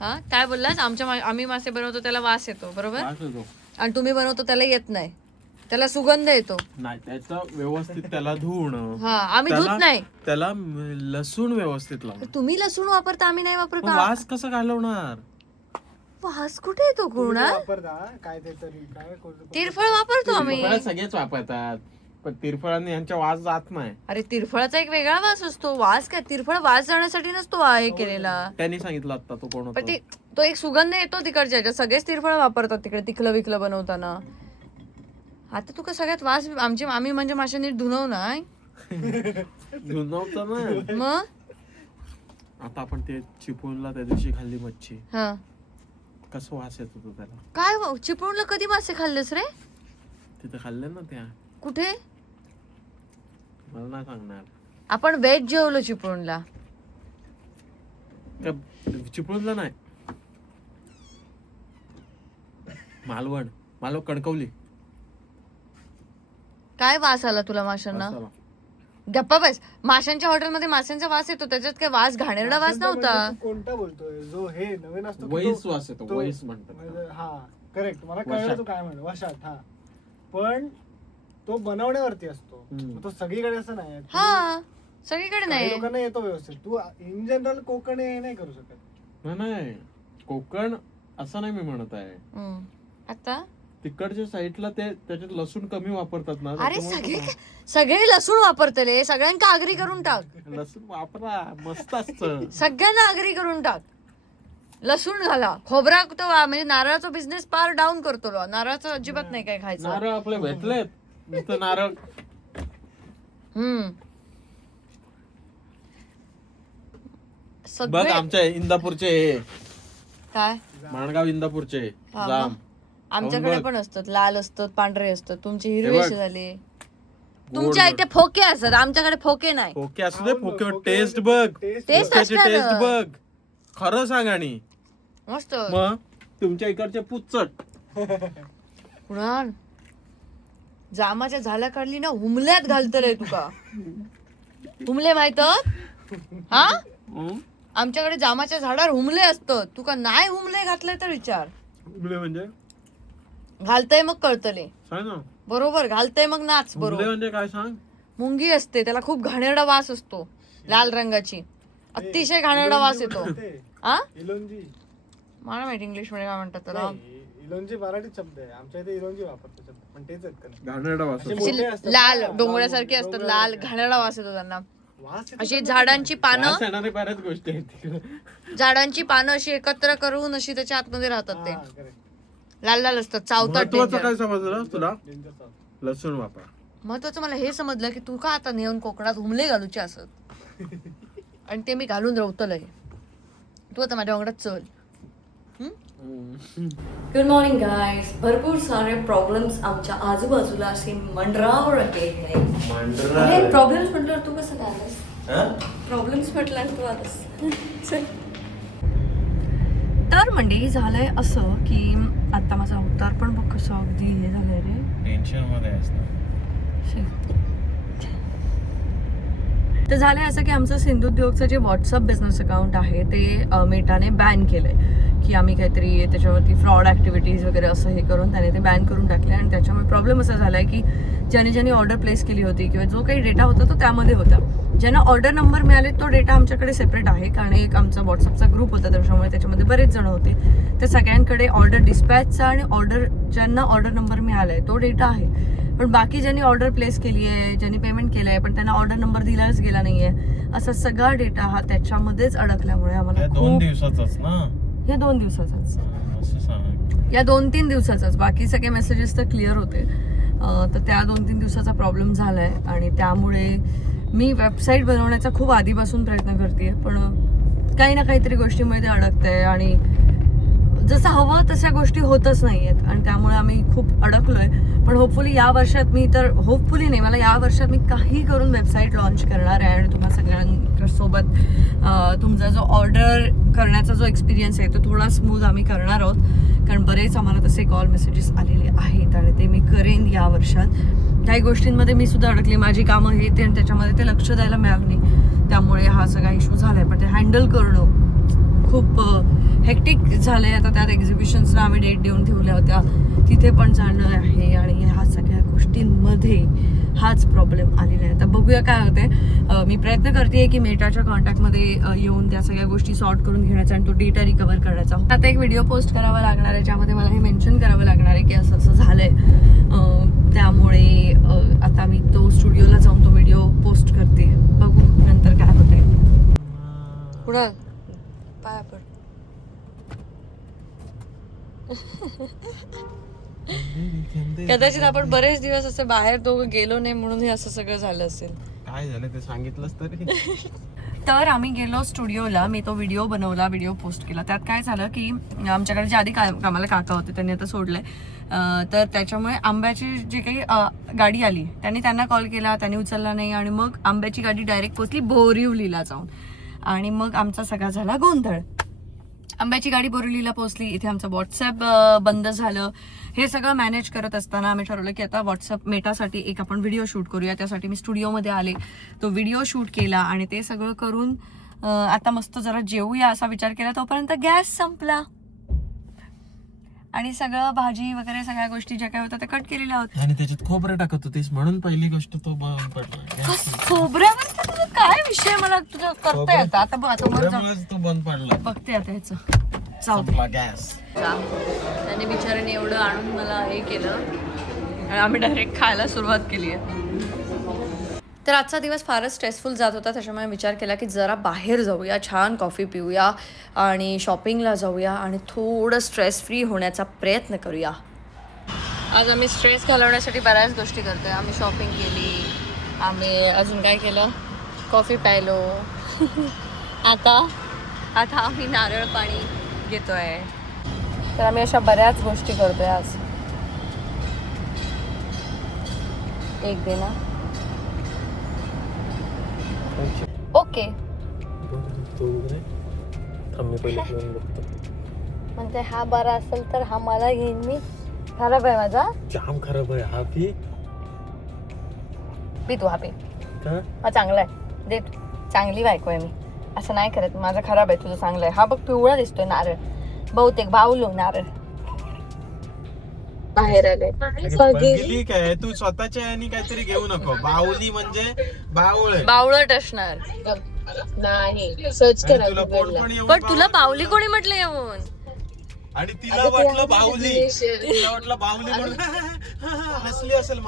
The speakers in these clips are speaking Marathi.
हा काय बोललास? आम्ही मासे बनवतो त्याला वास येतो, बरोबर? वास येतो. आणि तुम्ही बनवतो त्याला येत नाही, त्याला सुगंध येतो. नाही त्याचा व्यवस्थित त्याला धुवणं. हा आम्ही धुत नाही. त्याला लसूण व्यवस्थित लावणं. तुम्ही लसूण वापरता, आम्ही नाही वापरत. मग वास कसं घालवणार? वास कुठे येतो कुणाल? काय ते तरी काय तिरफळ वापरतो आम्ही. तिरफळं सगळेच वापरतात, पण तिरफळांनी यांच्या वास जात नाही. अरे तिरफळाचा एक वेगळा वास असतो. वास काय, तिरफळ वास जाण्यासाठी नसतो हे केलेला. त्यांनी सांगितलं आता तो कोण पण होता. तो एक सुगंध येतो तिकडच्या ह्याच्यात. सगळेच तिरफळ वापरतात तिकडे तिखलं विकलं बनवताना. आता तू का सगळ्यात वास आम्ही म्हणजे माशा नीट धुनव नाही धुनवतं ना. मग आता आपण ते चिपळूणला त्या दिवशी खाल्ली मच्छी, हा कसं वास येत होता त्याला. काय चिपळूणला कधी मासे खाल्लेस रे? तिथे खाल्ले ना त्या. कुठे? मला नाही सांगणार. आपण व्हेज जेवलो चिपळूणला. चिपळूणला नाही, मालवण कणकवली. काय वास आला तुला माशांना? वास आला. गप्पा बस. माशांच्या हॉटेलमध्ये माशांचा वास येतो, त्याच्यात काय वास घाणेरडा वास नव्हता. कोणता बोलतोय जो हे नवीन असतो की वैस तो- वास येतो, तो- वैस म्हणतात. म्हणजे हा करेक्ट, मला वशाट. कळलं तू काय म्हणतो, वशाट. हा पण तो बनवण्यावरती असतो, हम्म. तो सगळीकडे असं नाही. हा सगळीकडे काही नाही. लोकांना येतो व्यवस्थित. तू इन जनरल कोकण हे नाही करू शकत. नाही कोकण असं नाही मी म्हणत आहे. हम्म. आता तिकडच्या साईडला ते त्याच्यात लसूण कमी वापरतात ना. अरे त्याच्यामुळे सगळे लसूण वापरतले. सगळ्यांका आगरी करून टाक. लसूण वापरा, मस्त असतं. सगळ्यांना आगरी करून टाक. लसूण घाला. खोबरा तो म्हणजे नारळाचा बिझनेस पार डाऊन करतो. नारळाचं अजिबात नाही काय खायचं. नारळ आपले भेटलेत, नुसतं नारळ. हम्म. बघ सगळे आमच्या इंदापूरचे हे काय माणगाव इंदापूरचे हा, जाम. मग? आमच्याकडे बघ. पण असतात, लाल असतात, पांढरे असतात. तुमचे हे हिरवे बघ. असे झाले. तुमच्या इथे फोके असतात, आमच्याकडे फोके नाही. फोके असू दे, फोके टेस्ट बघ. टेस्ट फोक्याची असणार. टेस्ट बघ, खरं सांग. आणि मस्त. मग तुमच्या इकडचे पुच्चट. कुणाल जामाच्या झाल्या काढली ना, हुमल्यात घालतलंय तुका. हुमले माहित? हा हं? आमच्याकडे जामाच्या झाडावर हुमले असतं. तुका नाही हुमले घातले तर विचार. उमले म्हणजे घालतय मग कळतले. सांग ना. बरोबर घालतय मग नाच. उमले बरोबर. म्हणजे काय सांग. मुंगी असते, त्याला खूप घाणेरडा वास असतो, लाल रंगाची. अतिशय घाणेरडा वास येतो. हा इलोंजी. मला माहिती इंग्लिश मध्ये काय म्हणतात त्याला. नाही, इलोंजी मराठी शब्द आहे. आमच्या इथे इलोंजी वापरतो शब्द, पण तेच आहेत का नाही? घाणेरडा वास असे असतो. मोठे अशी असतात लाल ना, डोंगरासारखी लाल असतात, डोंगरा लाल असतात. घाणेरडा वास येतो त्यांना. वास येतो अशी त्यांना झाडांची पानं, वास येणारे बऱ्याच गोष्टी आहेत तिकडे. झाडांची पानं अशी एकत्र करून अशी त्याच्या आतमध्ये राहतात. ते हा, correct. लाल लाल असतात, चावतात. महत्वाचं danger. काय समजलं तुला? Danger sauce. लसूण वापरा. महत्वाचं मला हे समजलं की तू का आता नेऊन कोकणात हुमले घालूचे असत. आणि ते मी घालून रवतलंय. तू आता माझ्या अंगडात चल. Good morning guys. भरपूर सारे प्रॉब्लेम्स आमच्या आजूबाजूला असे मंडरावर आहेत. अरे प्रॉब्लेम्स म्हटल्यावर तू कसं आलास? प्रॉब्लेम्स म्हटल्यावर तू आलास. तर मंडळी झालंय असं की आता माझा अवतार पण बघ कसं अगदी हे झालंय रे. टेन्शन मध्ये असतं. तर झालंय असं की आमचं सिंधुद्योगचं जे व्हॉट्सअप बिझनेस अकाउंट आहे ते मेटाने बॅन केलंय. की आम्ही काहीतरी त्याच्यावरती फ्रॉड ॲक्टिव्हिटीज वगैरे असं हे करून त्याने ते बॅन करून टाकले. आणि त्याच्यामुळे प्रॉब्लेम असा झाला आहे की ज्याने ऑर्डर प्लेस केली होती किंवा जो काही डेटा होता तो त्यामध्ये होता. ज्यांना ऑर्डर नंबर मिळाले तो डेटा आमच्याकडे सेपरेट आहे, कारण एक आमचा व्हॉट्सअपचा ग्रुप होता त्याच्यामुळे त्याच्यामध्ये बरेच जण होते. त्या सगळ्यांकडे ऑर्डर डिस्पॅचचा आणि ज्यांना ऑर्डर नंबर मिळाला आहे तो डेटा आहे. पण बाकी ज्यांनी ऑर्डर प्लेस केली आहे, ज्यांनी पेमेंट केलं आहे पण त्यांना ऑर्डर नंबर दिलाच गेला नाहीये, असा सगळा डेटा हा त्याच्यामध्येच अडकल्यामुळे आम्हाला 2 दिवसाचाच ना. हे 2 दिवसाचाच, असं सांग. या 2-3 दिवसाचाच. बाकी सगळे मेसेजेस तर क्लिअर होते. तर त्या 2-3 दिवसाचा प्रॉब्लेम झाला आहे. आणि त्यामुळे मी वेबसाईट बनवण्याचा खूप आधीपासून प्रयत्न करते, पण काही ना काहीतरी गोष्टीमुळे ते अडकतंय आणि जसं हवं तशा गोष्टी होतच नाही आहेत. आणि त्यामुळे आम्ही खूप अडकलोय. पण होपफुली या वर्षात मी तर होपफुली नाही, मला या वर्षात मी काही करून वेबसाईट लॉन्च करणार आहे. आणि तुम्हा सगळ्यांसोबत तुमचा जो ऑर्डर करण्याचा जो एक्सपिरियन्स आहे तो थोडा स्मूथ आम्ही करणार आहोत. कारण बरेच आम्हाला तसे कॉल मेसेजेस आलेले आहेत आणि ते मी करेन या वर्षात. काही गोष्टींमध्ये मी सुद्धा अडकली, माझी कामं हे ते, आणि त्याच्यामध्ये ते लक्ष द्यायला मिळालं नाही. त्यामुळे हा सगळा इश्यू झालाय. पण ते हँडल करणं खूप हेक्टिक झालंय. आता त्यात एक्झिबिशन्सला आम्ही डेट देऊन ठेवल्या होत्या, तिथे पण जाणं आहे आणि ह्या सगळ्या गोष्टींमध्ये हाच प्रॉब्लेम आलेला आहे. आता बघूया काय होते. मी प्रयत्न करते की मेटाच्या कॉन्टॅक्टमध्ये येऊन त्या सगळ्या गोष्टी सॉर्ट करून घेण्याचा आणि तो डेटा रिकवर करण्याचा. आता एक व्हिडिओ पोस्ट करावा लागणार आहे ज्यामध्ये मला हे मेन्शन करावं लागणार आहे की असं असं झालंय. त्यामुळे आता मी तो स्टुडिओला जाऊन तो व्हिडिओ पोस्ट करते. बघू नंतर काय होतंय. कुणाल पाया पड. कदाचित आपण बरेच दिवस असे बाहेर दोघं गेलो नाही म्हणून हे असं सगळं झालं असेल. काय झालं ते सांगितलंच तरी. तर आम्ही गेलो स्टुडिओला, मी तो व्हिडिओ बनवला, व्हिडिओ पोस्ट केला. त्यात काय झालं की आमच्याकडे जे आधी कामाला काका होते त्यांनी आता सोडलंय. तर त्याच्यामुळे आंब्याची जी काही गाडी आली त्यांनी त्यांना कॉल केला, त्यांनी उचलला नाही आणि मग आंब्याची गाडी डायरेक्ट पोचली बोरिवलीला जाऊन आणि मग आमचा सगळा झाला गोंधळ. आंब्याची गाडी बोरिवलीला पोहोचली, इथे आमचं व्हॉट्सअप बंद झालं. हे सगळं मॅनेज करत असताना आम्ही ठरवलं की आता व्हॉट्सअप मेटासाठी एक आपण व्हिडिओ शूट करूया. त्यासाठी मी स्टुडिओमध्ये आले, तो व्हिडिओ शूट केला आणि ते सगळं करून आता मस्त जरा जेवूया असा विचार केला. तोपर्यंत गॅस संपला आणि सगळं भाजी वगैरे सगळ्या गोष्टी ज्या काय होत्या त्या कट केलेल्या होत्या. आणि त्याच्यात खोबरं टाकत होतीस म्हणून पहिली गोष्ट तो बंद पडला. खोबऱ्यावर तुझा काय विषय मला तुझं करता येतं. आता बघ आता वर जाऊन तो बंद पडला. बघते आता ह्याचं संपला गॅस. त्याने बिचाऱ्याने एवढं आणून मला हे केलं आणि आम्ही डायरेक्ट खायला सुरुवात केली आहे. तर आजचा दिवस फारच स्ट्रेसफुल जात होता, त्याच्यामुळे विचार केला की जरा बाहेर जाऊया, छान कॉफी पिऊया आणि शॉपिंगला जाऊया आणि थोडं स्ट्रेस फ्री होण्याचा प्रयत्न करूया. आज आम्ही स्ट्रेस घालवण्यासाठी बऱ्याच गोष्टी करतोय. आम्ही शॉपिंग केली, आम्ही अजून काय केलं, कॉफी प्यायलो. आता आम्ही नारळ पाणी घेतोय. तर आम्ही अशा बऱ्याच गोष्टी करतोय आज. एक दे ना. ओके म्हणते हा बरा असेल तर हा मला घेईन मी. खराब आहे माझा, जाम खराब आहे हा. पी तू हा पी. हा चांगला आहे, दे. चांगली बायको आहे मी, असं नाही करत. माझा खराब आहे, तुझं चांगलं आहे. हा बघ पिवळा दिसतोय नारळ, बहुतेक बावलो नारळ. बाहेर आले काय तू स्वतःच्या याने काहीतरी घेऊ नको. बाहुली म्हणजे बावळट असणार नाही. सर्च करा पण तुला बावली कोणी म्हटलं येऊन. आणि तिला वाटलं बाहुली, तिला वाटलं बाहुली म्हणून हसली असेल.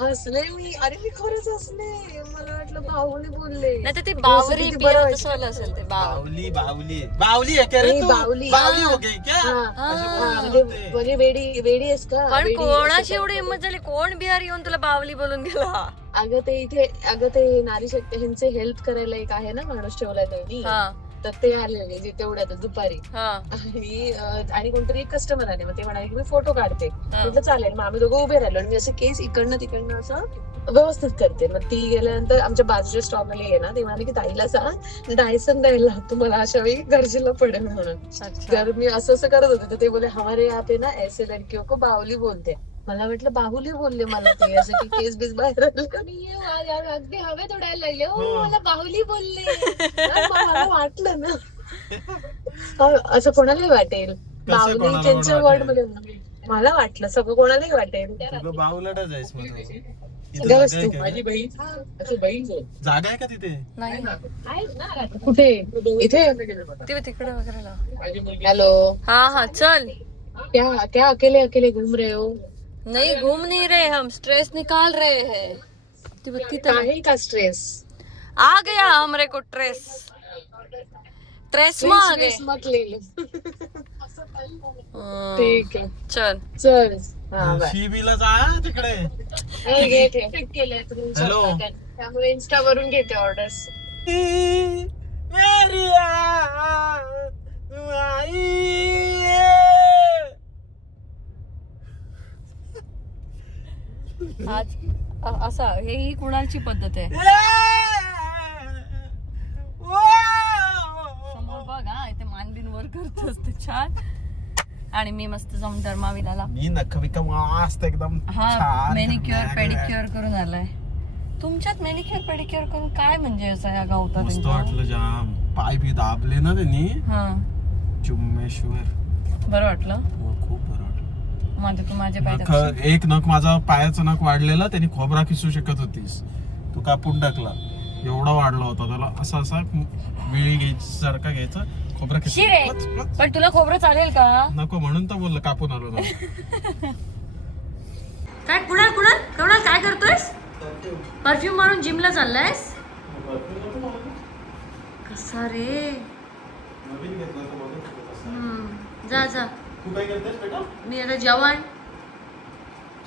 हसले मी. अरे मी खरंच हसले, मला वाटलं बाहुली बोलले. नाही तर ती बावरी असेल. ते बाहुली बाहुली बाहुली आहे का रे तू? बाहुली. बाहुली हो गई क्या? म्हणजे वेडी आहेस का? पण कोणाची एवढी हिंमत झाली, कोण बिहार येऊन तुला बावली बोलून गेला. अगं ते नारी शक्ती ह्यांचे हेल्प करायला एक आहे ना माणूस ठेवलाय त्यांनी, तर ते आलेले जे तेवढ्यात दुपारी. आणि कोणतरी एक कस्टमर आले, मग ते म्हणाले की मी फोटो काढते. म्हटलं चालेल. मग आम्ही दोघं उभे राहिलो आणि मी असं केस इकडनं तिकडनं असं व्यवस्थित करते. मग ती गेल्यानंतर आमच्या बाजूच्या स्टॉप आहे ना, ते म्हणाले की ताईला सांग डायसन द्यायला तुम्हाला अशा वेळी गरजेला पडेल म्हणून. तर मी असं करत होते, तर ते बोले हमारे यहाँ पे ना ऐसे लड़कियों को बाहुली बोलते. मला वाटलं बाहुली बोलले मला ते, असं की केस बीस बाहेर अगदी हवेत उडायला लागले. हो मला बाहुली बोलले. मला वाटलं ना असं कोणालाही वाटेल. बाहुली त्यांच्या वर्ड मध्ये मला वाटलं सगळं कोणालाही वाटेल. बाहुलटच आहेस माझी बहीण जागा आहे का तिथे? नाही कुठे? इथे तिकडे वगैरे. हॅलो. हा चल. क्या अकेले अकेले घूम रहे हो? नहीं घूम नहीं रहे, हम स्ट्रेस निकाल रहे हैं. काहे का स्ट्रेस? आ गया हमरे को ट्रेस में आ गए. मत ले लो. ठीक आहे चल. शिबीला जा तिकडे. हॅलो. त्यामुळे इन्स्टा वरून घेते ऑर्डर्स. आज असा ही कुणाची पद्धत आहे. समोर बघ हा, इथे मानबिन वर करतोस ते छान. आणि मी मस्त जाऊन धर्माविलाला मी नखविका मस्त एकदम हा मेनिक्युअर पेडिक्युअर करून आलाय. तुमच्यात मेनिक्युअर पेडिक्युअर करून काय म्हणजे असं या गावतात मस्त वाटलं जाम. पाय बी दाबले ना त्यांनी. चुम्मेश्वर. बरं वाटलं? हो, खूप बरं वाटलं. माझं तू माझ्या पाय एक नख माझा पायाचं नख वाढलेला, त्यांनी खोबरा खिसू शकत होतीस, तू कापून टाकला. एवढा वाढला होता त्याला. असा विळी घ्यायची सारखा घ्यायचा, खोबरा खिसून. पण तुला खोबरं चालेल का? नको म्हणून तर बोललं, कापून आलो ना. काय कुणाल काय करतोयस? परफ्यूम मारून जिमला चाललायस? कसा रे? जा जा. तू काय करतेस बेटा? मी आता जेवण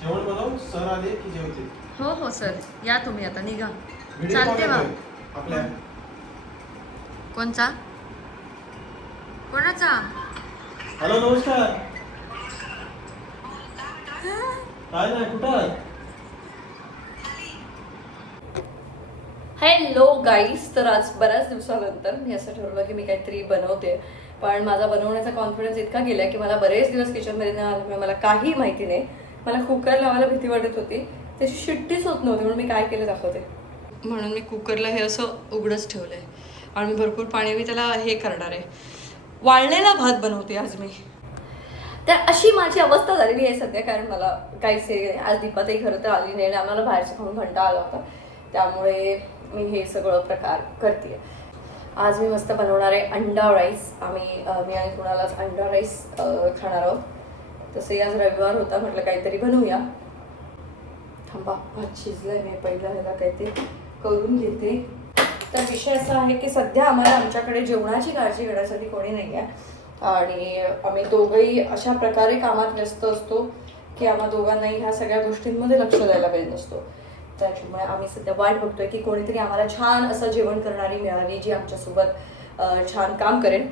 बनव. सर आले की जेवते? हो सर, या तुम्ही आता, निघा. चालते बा. आपल्या कोणाचा? हॅलो, नमस्कार. काय नाही, कुठं आहे? Hello guys. तर आज बऱ्याच दिवसानंतर मी असं ठरवलं की मी काहीतरी बनवते, पण माझा बनवण्याचा कॉन्फिडन्स इतका गेला की मला बरेच दिवस किचनमध्ये न आल्यामुळे मला काही माहिती नाही. मला कुकर लावायला भीती वाटत होती, त्याची शिट्टीच होत नव्हती. म्हणून मी काय केलं दाखवते. म्हणून मी कुकरला हे असं उघडच ठेवलं आहे आणि मी भरपूर पाणी मी त्याला हे करणार आहे. वाळलेला भात बनवते आज मी. तर अशी माझी अवस्था झालेली आहे सध्या, कारण मला काहीच हे आज दीपाताई खरं तर आली नाही आणि आम्हाला बाहेरचं खाऊन कंटाळा आला होता, त्यामुळे मी हे सगळं प्रकार करते. आज मी मस्त बनवणार आहे अंडा राईस. मी आणि कुणालाच अंडा राईस खाणार आहोत. तसंही आज रविवार होता, म्हटलं काहीतरी बनवूया. थांबा, भात शिजलाय, मी पहिला ह्याला काहीतरी करून घेते. तर विषय असा आहे की सध्या आम्हाला आमच्याकडे जेवणाची काळजी घेण्यासाठी कोणी नाही आहे आणि आम्ही दोघंही अशा प्रकारे कामात व्यस्त असतो की आम्हा दोघांनाही ह्या सगळ्या गोष्टींमध्ये लक्ष द्यायला वेळ नसतो. त्याच्यामुळे आम्ही सध्या वाट बघतोय की कोणीतरी आम्हाला छान असं जेवण करणारी मिळावी, जी आमच्यासोबत छान काम करेल.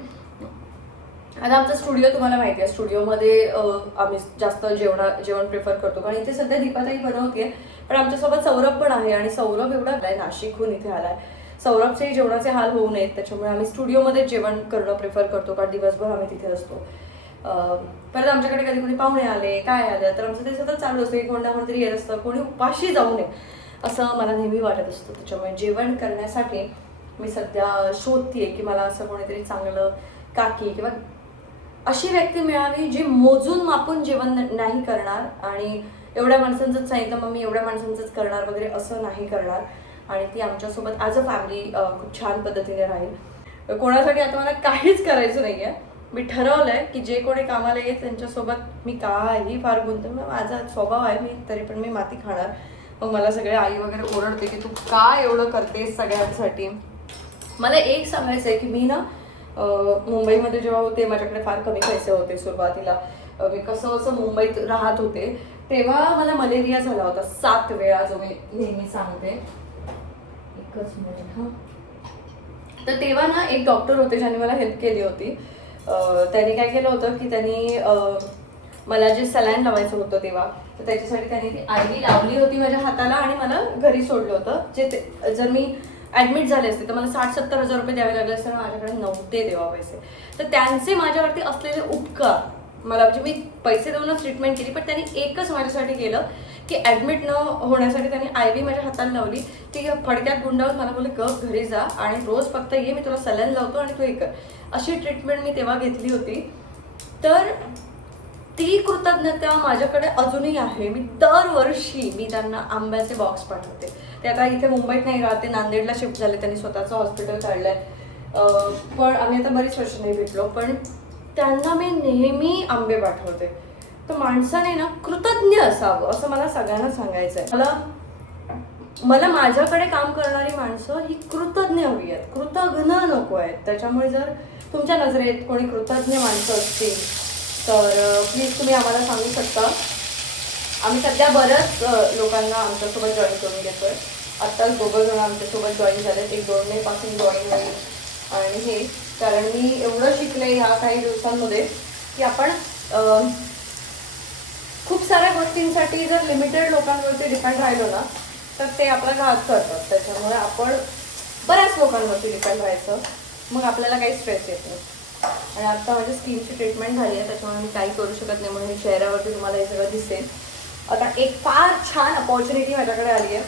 आता आमचा स्टुडिओ तुम्हाला माहिती आहे, स्टुडिओमध्ये आम्ही जास्त जेवण प्रिफर करतो, कारण इथे सध्या दीपाताई बनवते. पण आमच्यासोबत सौरभ पण आहे आणि सौरभ एवढा आलाय, नाशिकहून इथे आलाय. सौरभचे जेवणाचे हाल होऊ नयेत, त्याच्यामुळे आम्ही स्टुडिओमध्ये जेवण करणं प्रिफर करतो, कारण दिवसभर आम्ही तिथे असतो. परत आमच्याकडे कधी कोणी पाहुणे आले, काय आलं, तर आमचं ते सतत चालू असतं की कोण ना कोणतरी येत असतं, कोणी उपाशी जाऊ नये असं मला नेहमी वाटत असतं. त्याच्यामुळे जेवण करण्यासाठी मी सध्या शोधतीये की मला असं कोणीतरी चांगलं काकी किंवा अशी व्यक्ती मिळावी जी मोजून मापून जेवण नाही करणार आणि एवढ्या माणसांचंच सांगितलं मग मी एवढ्या माणसांचंच करणार वगैरे असं नाही करणार, आणि ती आमच्यासोबत ॲज अ फॅमिली खूप छान पद्धतीने राहील. कोणासाठी आता मला काहीच करायचं नाही आहे. मी ठरवलंय की जे कोणी कामाला येत त्यांच्यासोबत मी काही फार गुंतवते. माझा स्वभाव आहे, मी तरी पण मी माती खाणार. मग मला सगळे आई वगैरे ओरडते की तू काय एवढं करतेस सगळ्यांसाठी. मला एक सांगायचं आहे की मी ना मुंबईमध्ये जेव्हा होते माझ्याकडे फार कमी पैसे होते सुरुवातीला. मी कसं मुंबईत राहत होते तेव्हा मला मलेरिया झाला होता 7 वेळा, जो मी नेहमी सांगते. एकच मिनिट हां. तर तेव्हा ना एक डॉक्टर होते ज्यांनी मला हेल्प केली होती. त्यांनी काय केलं होतं की त्यांनी मला जे सलाईन लावायचं होतं तेव्हा, तर त्याच्यासाठी त्यांनी ती IV लावली होती माझ्या हाताला आणि मला घरी सोडलं होतं. जे जर मी ॲडमिट झाले असते तर मला 60-70 हजार रुपये द्यावे लागले असते, माझ्याकडे नव्हते तेव्हा पैसे. तर त्यांचे माझ्यावरती असलेले उपकार, मला म्हणजे मी पैसे देऊनच ट्रीटमेंट केली, पण त्यांनी एकच माझ्यासाठी केलं की ॲडमिट न होण्यासाठी त्यांनी IV माझ्या हाताला लावली. ती फडक्यात गुंडाळून मला बोलले गप घरी जा आणि रोज फक्त ये, मी तुला सलाईन लावतो आणि तू हे कर. अशी ट्रीटमेंट मी तेव्हा घेतली होती. तर ती कृतज्ञता माझ्याकडे अजूनही आहे. मी दरवर्षी त्यांना आंब्याचे बॉक्स पाठवते. ते आता इथे मुंबईत नाही राहते, नांदेडला शिफ्ट झाले, त्यांनी स्वतःचं हॉस्पिटल काढलंय. पण आम्ही आता बरीच वर्ष नाही भेटलो, पण त्यांना मी नेहमी आंबे पाठवते. तर माणसाने ना कृतज्ञ असावं असं मला सगळ्यांना सांगायचं आहे. मला माझ्याकडे काम करणारी माणसं ही कृतज्ञ हवी आहेत, कृतज्ञ नको आहेत. त्याच्यामुळे जर तुमच्या नजरेत कोणी कृतज्ञ माणसं असतील तर प्लीज तुम्ही आम्हाला सांगू शकता. आम्ही सध्या बऱ्याच लोकांना आमच्यासोबत जॉईन करून घेतोय. आत्ताच 2 जण आमच्यासोबत जॉईन झालेत. एक 2 मेपासून जॉईन होईल. आणि हे कारण मी एवढं शिकले ह्या काही दिवसांमध्ये की आपण खूप साऱ्या गोष्टींसाठी जर लिमिटेड लोकांवरती डिपेंड राहिलो ना तर ते आपला घात करतात. त्याच्यामुळे आपण बऱ्याच लोकांवरती डिपेंड राहायचं, मग आपल्याला काही स्ट्रेस येत नाही. आणि आत्ता माझी स्किनची ट्रीटमेंट झाली आहे, त्याच्यामुळे मी काही करू शकत नाही, म्हणून चेहऱ्यावरती तुम्हाला हे सगळं दिसेल. आता एक फार छान अपॉर्च्युनिटी माझ्याकडे आली आहे.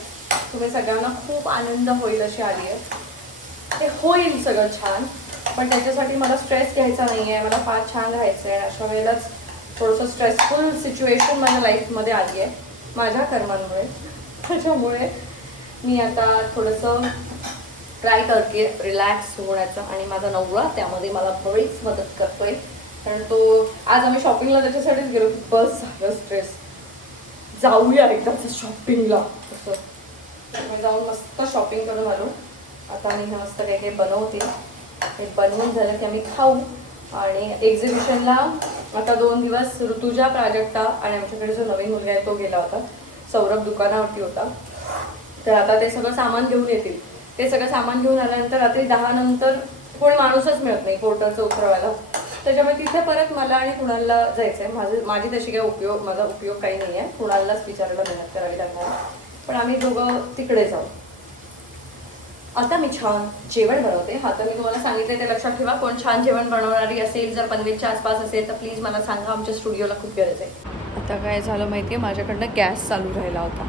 तुम्ही सगळ्यांना खूप आनंद होईल अशी आली आहे. ते होईल सगळं छान, पण त्याच्यासाठी मला स्ट्रेस घ्यायचा नाही आहे, मला फार छान राहायचं आहे. अशा वेळेलाच थोडंसं स्ट्रेसफुल सिच्युएशन माझ्या लाईफमध्ये आली आहे माझ्या कर्मांमुळे. त्याच्यामुळे मी आता थोडंसं ट्राय करते रिलॅक्स होण्याचं, आणि माझा नवरा त्यामध्ये मला बरीच मदत करतोय. कारण तो आज आम्ही शॉपिंगला त्याच्यासाठीच गेलो की बस झालं स्ट्रेस, जाऊया एकदाच शॉपिंगला असं. मी जाऊन मस्त शॉपिंग करून आलो. आता मी हे मस्त काही काही बनवते, हे बनवून झालं की आम्ही खाऊ. आणि एक्झिबिशनला आता 2 दिवस ऋतुजा, प्राजक्ता आणि आमच्याकडे जो नवीन मुलगा आहे तो गेला होता. सौरभ दुकानावरती होता. तर आता ते सगळं सामान घेऊन येतील. ते सगळं सामान घेऊन आल्यानंतर रात्री 10 नंतर कोणी माणूसच मिळत नाही पोर्टरचं उतरवायला. त्याच्यामुळे तिथे परत मला आणि कुणालला जायचं आहे. माझी तशी काही माझा उपयोग काही नाही आहे, कुणाललाच विचारायला मेहनत करावी लागणार. पण आम्ही दोघं तिकडे जाऊ. आता मी छान जेवण बनवते. हा तर मी तुम्हाला सांगितलं ते लक्षात ठेवा. कोण छान जेवण बनवणारी असेल, जर पनवेलच्या आसपास असेल तर प्लीज मला सांगा, आमच्या स्टुडिओला खूप गरज आहे. आता काय झालं माहिती आहे, माझ्याकडनं गॅस चालू राहिला होता.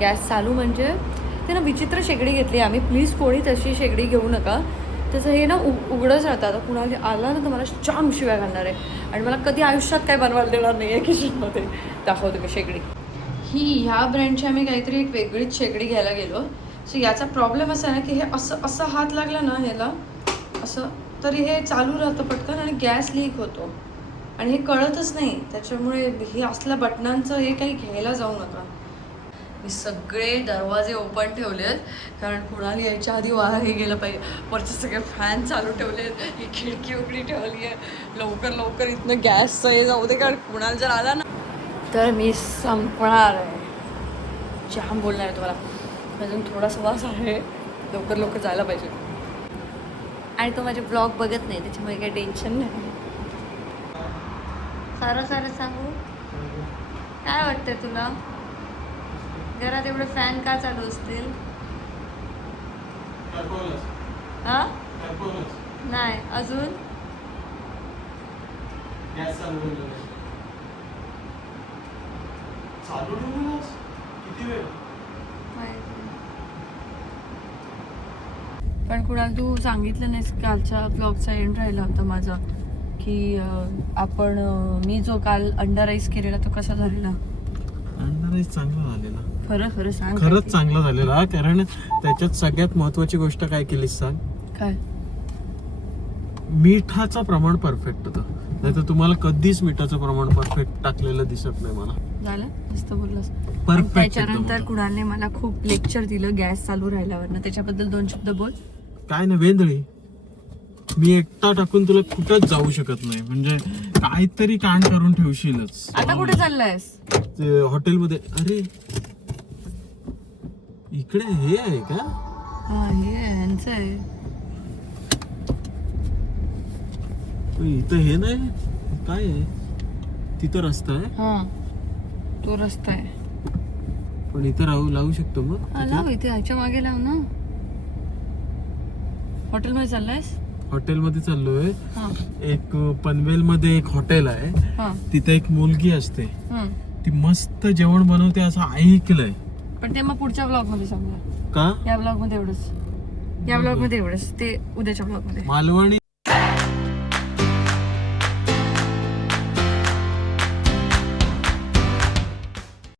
गॅस चालू म्हणजे ते ना विचित्र शेगडी घेतली आम्ही. प्लीज कोणी तशी शेगडी घेऊ नका, त्याचं हे ना उघडंच राहतं. आता कुणाला आला ना तर मला जाम शिव्या घालणार आहे, आणि मला कधी आयुष्यात काय बनवायला देणार नाही आहे किचनमध्ये. दाखवते मी शेगडी. ह्या ब्रँडची आम्ही काहीतरी एक वेगळीच शेगडी घ्यायला गेलो. सो याचा प्रॉब्लेम असा आहे ना की हे असं हात लागला ना ह्याला असं, तरी हे चालू राहतं पटकन आणि गॅस लीक होतो, आणि हे कळतच नाही. त्याच्यामुळे हे असल्या बटनांचं हे काही घ्यायला जाऊ नका. मी सगळे दरवाजे ओपन ठेवलेत, कारण कुणाला यायच्या आधी हे गेलं पाहिजे. वरचे सगळे फॅन चालू ठेवलेत, ही खिडकी उघडी ठेवली आहे. लवकर इथनं गॅसचं हे जाऊ दे, कारण कुणाला जर आला ना तर मी संपणार आहे. जाम बोलणार आहे तुम्हाला. अजून थोडासा वास आहे, लवकर जायला पाहिजे. आणि तो माझे ब्लॉग बघत नाही, त्याच्यामुळे काही टेन्शन नाही. सारं सांगू, काय वाटतंय तुला? घरात एवढे फॅन का चालू असतील? हा नाही अजून पण कुणाला तू सांगितलं नाहीस, कालच्या ब्लॉगचा एंड राहिला होता माझा की मी जो काल अंडा राईस केलेला तो कसा झालेला? अंडा राईस चांगला झालेला. खरं सांग. खरंच चांगला झालेला, कारण त्याच्यात सगळ्यात महत्वाची गोष्ट काय केलीस सांग? काय? मिठाचं प्रमाण परफेक्ट होतं. नाही तर तुम्हाला कधीच मिठाचं प्रमाण परफेक्ट टाकलेलं दिसत नाही मला. झालं, मस्त बोललास. परफेक्ट. त्याच्यानंतर कुणालने मला खूप लेक्चर दिलं गॅस चालू राहिल्यावर ना, त्याच्याबद्दल 2 शब्द बोल. काय ना वेंदळी, मी एकटा टाकून तुला कुठंच जाऊ शकत नाही, म्हणजे काहीतरी कांड करून ठेवशीलच. आता कुठे चाललायस? हॉटेलमध्ये. अरे इकडे हे आहे का? हा, हे यांचं आहे. इथं हे नाही, काय आहे तिथं? रस्ता आहे. हा, तो रस्ता आहे. पण इथं लावू शकतो मग? लाव इथे, ह्याच्या मागे लाव ना. हॉटेलमध्ये चाललायस? हॉटेलमध्ये चाललोय. हा. एक पनवेल मध्ये एक हॉटेल आहे, हा. तिथे एक मुलगी असते, ती मस्त जेवण बनवते असं ऐकलंय. पण ते मग पुढच्या ब्लॉग मध्ये सांगूया का? या ब्लॉग मध्ये एवढंच, ते उद्याच्या ब्लॉग मध्ये. मालवणी